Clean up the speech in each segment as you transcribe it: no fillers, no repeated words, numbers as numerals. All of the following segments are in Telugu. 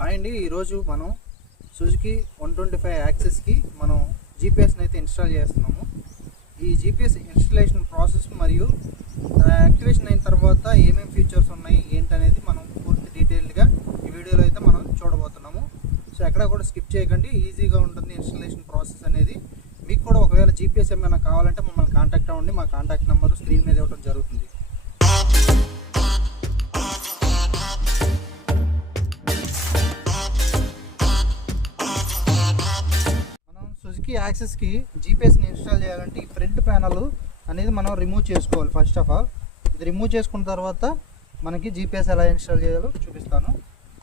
హాయ్ అండి, ఈరోజు మనం సుజుకి 125 యాక్సెస్కి మనం జీపీఎస్ని అయితే ఇన్స్టాల్ చేస్తున్నాము. ఈ జీపీఎస్ ఇన్స్టలేషన్ ప్రాసెస్ మరియు యాక్టివేషన్ అయిన తర్వాత ఏమేమి ఫీచర్స్ ఉన్నాయి ఏంటనేది మనం పూర్తి డీటెయిల్డ్గా ఈ వీడియోలో అయితే మనం చూడబోతున్నాము. సో ఎక్కడ కూడా స్కిప్ చేయకండి, ఈజీగా ఉంటుంది ఇన్స్టలేషన్ ప్రాసెస్ అనేది. మీకు కూడా ఒకవేళ జీపీఎస్ ఏమైనా కావాలంటే మమ్మల్ని కాంటాక్ట్ అవ్వండి. మా కాంటాక్ట్ నెంబరు స్క్రీన్ మీద ఇవ్వడం జరుగుతుంది. సుజుకి యాక్సెస్కి జీపీఎస్ని ఇన్స్టాల్ చేయాలంటే ఈ ఫ్రంట్ ప్యానల్ అనేది మనం రిమూవ్ చేసుకోవాలి. ఫస్ట్ ఆఫ్ ఆల్ ఇది రిమూవ్ చేసుకున్న తర్వాత మనకి జీపీఎస్ ఎలా ఇన్స్టాల్ చేయాలో చూపిస్తాను.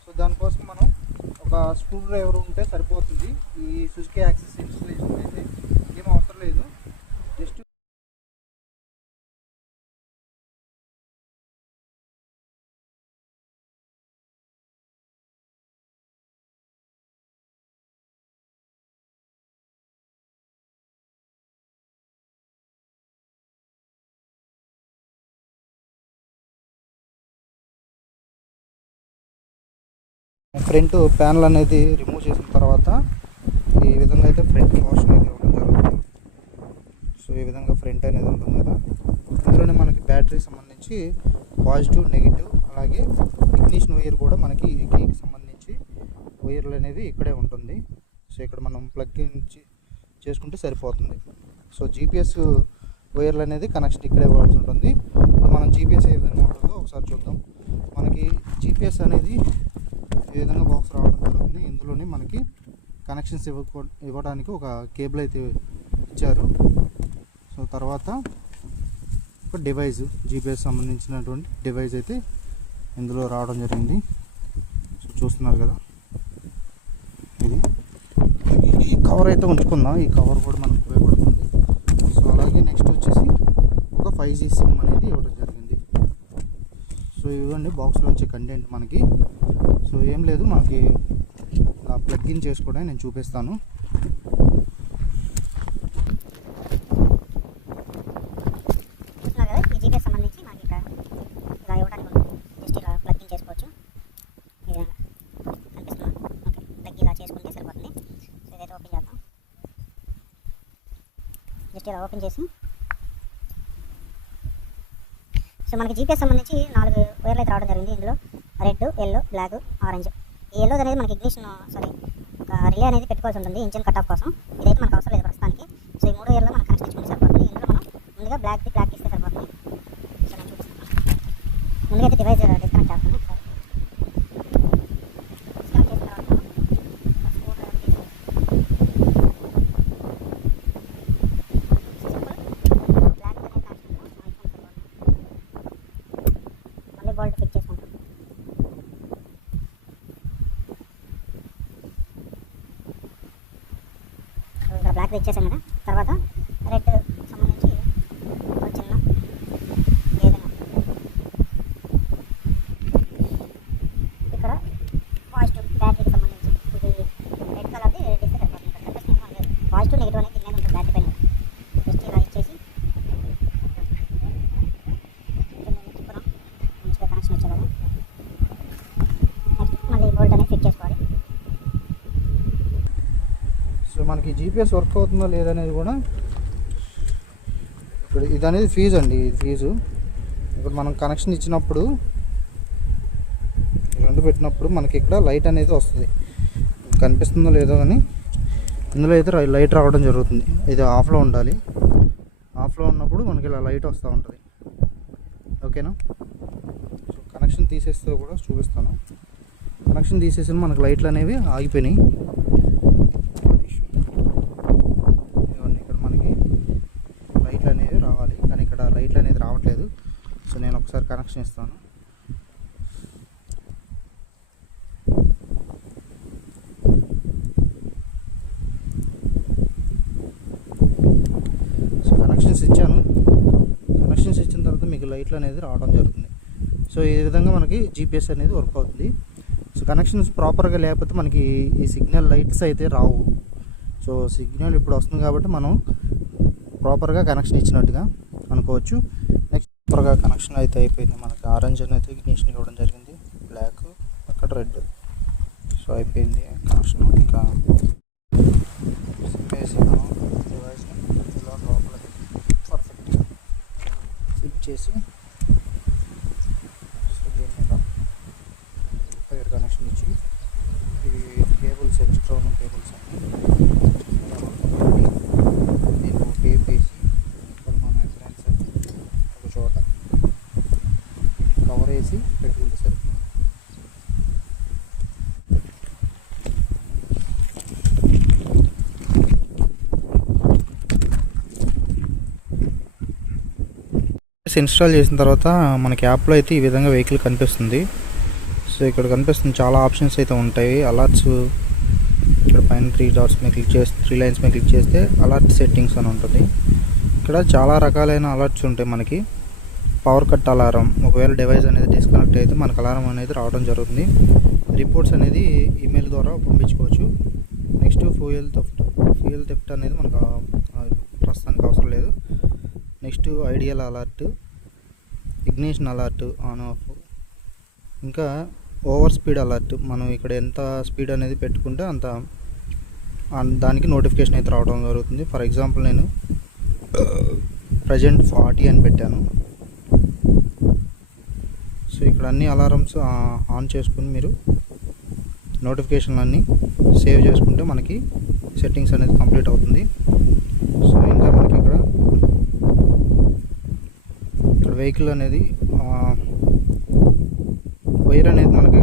సో దానికోసం మనం ఒక స్క్రూ డ్రైవర్ ఉంటే సరిపోతుంది. ఈ సుజుకి యాక్సెస్ ఇన్స్టాలేషన్ అయితే ఏం అవసరం లేదు. జస్ట్ ఫ్రంట్ ప్యానల్ అనేది రిమూవ్ చేసిన తర్వాత ఈ విధంగా అయితే ఫ్రంట్ పోర్షన్ అయితే ఇవ్వడం జరుగుతుంది. సో ఈ విధంగా ఫ్రంట్ అనేది ఉంటుంది కదా, ఇందులోనే మనకి బ్యాటరీ సంబంధించి పాజిటివ్ నెగిటివ్ అలాగే ఇగ్నిషన్ వైర్ కూడా మనకి ఈ కీకి సంబంధించి వైర్లు అనేది ఇక్కడే ఉంటుంది. సో ఇక్కడ మనం ప్లగ్ ఇన్ చేసుకుంటే సరిపోతుంది. సో జీపీఎస్ వైర్లు అనేది కనెక్షన్ ఇక్కడే ఇవ్వాల్సి ఉంటుంది. మనం జీపీఎస్ ఏ విధంగా ఉంటుందో ఒకసారి చూద్దాం. మనకి జీపీఎస్ అనేది ఈ విధంగా బాక్స్ రావడం జరుగుతుంది. ఇందులోనే మనకి కనెక్షన్స్ ఇవ్వడానికి ఒక కేబుల్ అయితే ఇచ్చారు. సో తర్వాత ఒక డివైస్ జీపీఎస్ సంబంధించినటువంటి డివైస్ అయితే ఇందులో రావడం జరిగింది. సో చూస్తున్నారు కదా, ఇది ఈ కవర్ అయితే ఉంచుకుందాం. ఈ కవర్ కూడా మనకు ఉపయోగపడుతుంది. సో అలాగే నెక్స్ట్ వచ్చేసి ఒక 5G సిమ్ అనేది ఇవ్వడం జరిగింది. సో ఇవ్వండి బాక్స్లో వచ్చే కంటెంట్ మనకి. సో ఏం లేదు, మనకి ఇలా ప్లగ్ ఇన్ చేసుకోవడం నేను చూపిస్తాను. చూస్తున్నారు కదా, ఈ జీపీఎస్ సంబంధించి మనకి ఇక్కడ ఇలా ఇవ్వడానికి ఉంటుంది. జస్ట్ ఇలా ప్లగ్ ఇన్ చేసుకోవచ్చు. ఈ విధంగా కనిపిస్తుందా? ఓకే, ప్లగ్ ఇలా చేసుకుంటే సరిపోతుంది. సో ఇదైతే ఓపెన్ చేద్దాం. జస్ట్ ఇలా ఓపెన్ చేసి సో మనకి జీపీఎస్ సంబంధించి 4 వైర్లు అయితే రావడం జరిగింది. ఇందులో రెడ్, ఎల్లో, బ్లాక్, ఆరెంజ్. ఈ ఎల్లో అనేది మనకి ఇగ్నిషన్ ఒక రిలే అనేది పెట్టుకోవాల్సి ఉంటుంది ఇంజిన్ కట్ ఆఫ్ కోసం. ఇదైతే మనకు అవసరం లేదు ప్రస్తుతానికి. సో ఈ 3 వైర్లో మనం కనెక్షన్ ఇచ్చుకుంటే సరిపోతుంది. ఇందులో మనం ముందుగా బ్లాక్ ఇస్తే సరిపోతుంది. సో నేను చూపిస్తాను. ముందుగా అయితే డివైస్ డిస్కనెక్ట్ చేస్తాను. ఒకసారి డిస్కనెక్ట్ చేసిన తర్వాత బ్లాక్ అనే కనెక్షన్ మళ్ళీ బోల్ట్ ఫిట్ చేసుకుంటాం. ఇక్కడ బ్లాక్ ఇచ్చేసాం కదా. తర్వాత రెడ్ సంబంధించి ఒక చిన్న ఏదైనా ఇక్కడ పాజిటివ్ బ్యాటరీకి సంబంధించి ఇది రెడ్ కలర్ది రెడ్ ఇస్తే సరిపోతుంది. ఇక్కడ కనిపిస్తుంది పాజిటివ్ నెగిటివ్ అనేది కింద ఉంటుంది బ్యాటరీ పైన. జస్ట్ ఇలా ఇచ్చేసి తిప్పుదాం మంచిగా కనెక్షన్ వచ్చేలాగా. నెక్స్ట్ మళ్ళీ బోల్ట్ అనేది ఫిట్ చేసుకోవాలి. సో మనకి జీపీఎస్ వర్క్ అవుతుందో లేదనేది కూడా ఇక్కడ ఇది అనేది ఫీజు అండి. ఇది ఫీజు. ఇప్పుడు మనం కనెక్షన్ ఇచ్చినప్పుడు రెండు పెట్టినప్పుడు మనకి ఇక్కడ లైట్ అనేది వస్తుంది. కనిపిస్తుందో లేదో కానీ ఇందులో అయితే లైట్ రావడం జరుగుతుంది. ఇది ఆఫ్లో ఉండాలి. ఆఫ్లో ఉన్నప్పుడు మనకి ఇలా లైట్ వస్తూ ఉంటుంది. ఓకేనా? సో కనెక్షన్ తీసేస్తే కూడా చూపిస్తాను. కనెక్షన్ తీసేసి మనకు లైట్లు అనేవి ఆగిపోయినాయి. లైట్లు అనేది రావట్లేదు. సో నేను ఒకసారి కనెక్షన్ ఇస్తాను. సో కనెక్షన్స్ ఇచ్చాను. కనెక్షన్స్ ఇచ్చిన తర్వాత మీకు లైట్లు అనేది రావడం జరుగుతుంది. సో ఈ విధంగా మనకి జీపీఎస్ అనేది వర్క్ అవుతుంది. సో కనెక్షన్స్ ప్రాపర్గా లేకపోతే మనకి ఈ సిగ్నల్ లైట్స్ అయితే రావు. సో సిగ్నల్ ఇప్పుడు వస్తుంది కాబట్టి మనం ప్రాపర్గా కనెక్షన్ ఇచ్చినట్టుగా అనుకోవచ్చు. నెక్స్ట్ ప్రాపర్గా కనెక్షన్ అయితే అయిపోయింది. మనకి ఆరెంజ్ అనేది ఇగ్నిషన్ ఇవ్వడం జరిగింది, బ్లాక్ అక్కడ రెడ్. సో సో అయిపోయింది కనెక్షన్. ఇంకా సిమ్ వేసి మనం డివైస్ని ఇలా లోపలికి పర్ఫెక్ట్గా ఫిట్ చేసి సో దీని మీద వైర్ కనెక్షన్ ఇచ్చి ఇవి కేబుల్స్ ఎక్స్ట్రా ఉన్న కేబుల్స్ అన్నీ దీనికి ఒక టేప్ వేసి ఇక్కడ మన ఎక్సలెన్స్ ఒక చోట దీన్ని కవర్ వేసి పెట్టుకుంటే సరిపోతుంది. ఇన్స్టాల్ చేసిన తర్వాత మనకి యాప్లో అయితే ఈ విధంగా వెహికల్ కనిపిస్తుంది. సో ఇక్కడ కనిపిస్తుంది చాలా ఆప్షన్స్ అయితే ఉంటాయి. అలర్ట్స్ ఇక్కడ పైన 3 డాట్స్ మీద క్లిక్ చేస్తే 3 లైన్స్ మీద క్లిక్ చేస్తే అలర్ట్ సెట్టింగ్స్ అని ఉంటుంది. ఇక్కడ చాలా రకాలైన అలర్ట్స్ ఉంటాయి. మనకి పవర్ కట్ అలారం, ఒకవేళ డివైస్ అనేది డిస్కనెక్ట్ అయితే మనకు అలారం అనేది రావడం జరుగుతుంది. రిపోర్ట్స్ అనేది ఈమెయిల్ ద్వారా పంపించుకోవచ్చు. నెక్స్ట్ ఫ్యూయల్ థెఫ్ట్ అనేది మనకు ప్రస్తుతానికి అవసరం లేదు. Next ideal alert, ignition alert on off, ఇంకా ఓవర్ స్పీడ్ అలర్ట్. మనం ఇక్కడ ఎంత స్పీడ్ అనేది పెట్టుకుంటే అంత దానికి నోటిఫికేషన్ అయితే రావడం జరుగుతుంది. ఫర్ ఎగ్జాంపుల్ నేను ప్రజెంట్ 40 అని పెట్టాను. సో ఇక్కడ అన్ని అలారమ్స్ ఆన్ చేసుకుని మీరు నోటిఫికేషన్లు అన్నీ సేవ్ చేసుకుంటే మనకి సెట్టింగ్స్ అనేది కంప్లీట్ అవుతుంది. సో ఇంకా మనకి ఇక్కడ వెహికల్ అనేది వైర్ అనేది మనకి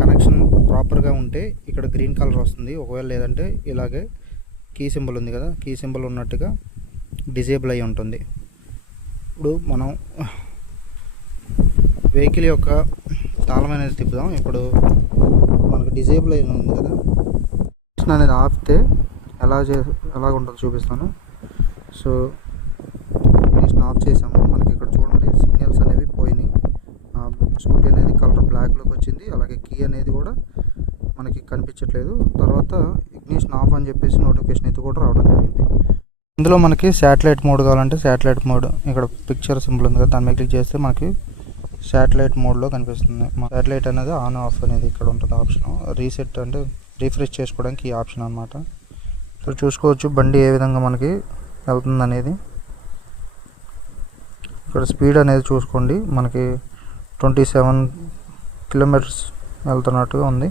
కనెక్షన్ ప్రాపర్గా ఉంటే ఇక్కడ గ్రీన్ కలర్ వస్తుంది. ఒకవేళ లేదంటే ఇలాగే కీ సింబల్ ఉంది కదా, కీ సింబల్ ఉన్నట్టుగా డిజేబుల్ అయి ఉంటుంది. ఇప్పుడు మనం వెహికల్ యొక్క తాళం అనేది తిప్పుదాం. ఇప్పుడు మనకు డిజేబుల్ అయి ఉంది కదా, అనేది ఆపితే ఎలాగ ఉంటుందో చూపిస్తాను. సో ignition ఆఫ్ చేసాము. మనకి ఇక్కడ చూడండి సిగ్నల్స్ అనేవి పోయినాయి. స్కూటీ అనేది కలర్ బ్లాక్లోకి వచ్చింది. అలాగే కీ అనేది కూడా మనకి కనిపించట్లేదు. తర్వాత ఇగ్నిషన్ ఆఫ్ అని చెప్పేసి నోటిఫికేషన్ అయితే కూడా రావడం జరిగింది. ఇందులో మనకి శాటిలైట్ మోడ్ కావాలంటే శాటిలైట్ మోడ్ ఇక్కడ పిక్చర్ సింబల్ ఉంది కదా, దాని మీద క్లిక్ చేస్తే మనకి శాటిలైట్ మోడ్లో కనిపిస్తుంది. శాటిలైట్ అనేది ఆన్ ఆఫ్ అనేది ఇక్కడ ఉంటుంది ఆప్షన్. రీసెట్ అంటే రీఫ్రెష్ చేసుకోవడానికి ఈ ఆప్షన్ అనమాట. సో చూసుకోవచ్చు బండి ఏ విధంగా మనకి వెళ్తుంది అనేది. ఇక్కడ స్పీడ్ అనేది చూసుకోండి, మనకి 27 కిలోమీటర్స్ వెళ్తున్నట్టుగా ఉంది.